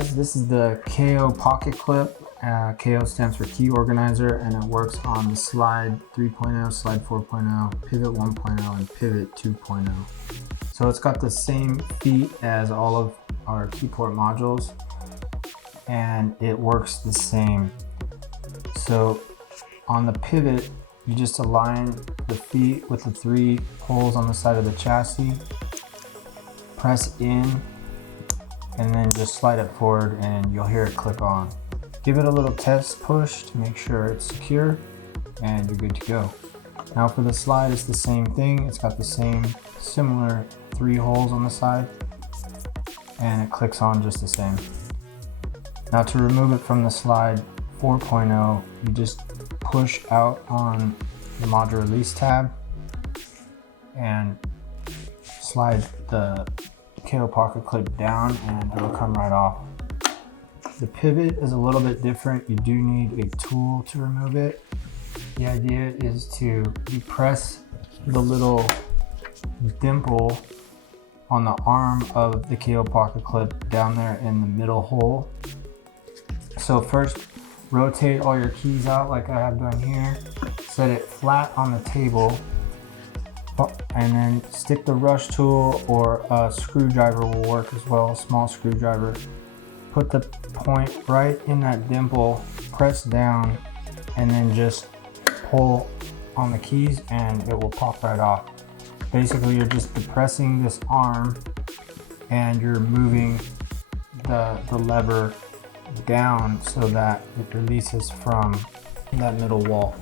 guys, this is the K.O pocket clip. K.O stands for key organizer, and it works on the slide 3.0, slide 4.0, pivot 1.0, and pivot 2.0. So it's got the same feet as all of our Keyport modules, and it works the same. So on the pivot, you just align the feet with the 3 holes on the side of the chassis, press in, and then just slide it forward and you'll hear it click on. Give it a little test push to make sure it's secure, and you're good to go. Now for the slide, it's the same thing. It's got the same similar 3 holes on the side, and it clicks on just the same. Now to remove it from the slide 4.0, you just push out on the module release tab and slide the K.O pocket clip down, and it'll come right off. The pivot is a little bit different. You do need a tool to remove it. The idea is to depress the little dimple on the arm of the K.O pocket clip down there in the middle hole. So first, rotate all your keys out like I have done here. Set it flat on the table, and then stick the rush tool, or a screwdriver will work as well, a small screwdriver. Put the point right in that dimple, press down, and then just pull on the keys and it will pop right off. Basically, you're just depressing this arm and you're moving the lever down so that it releases from that middle wall.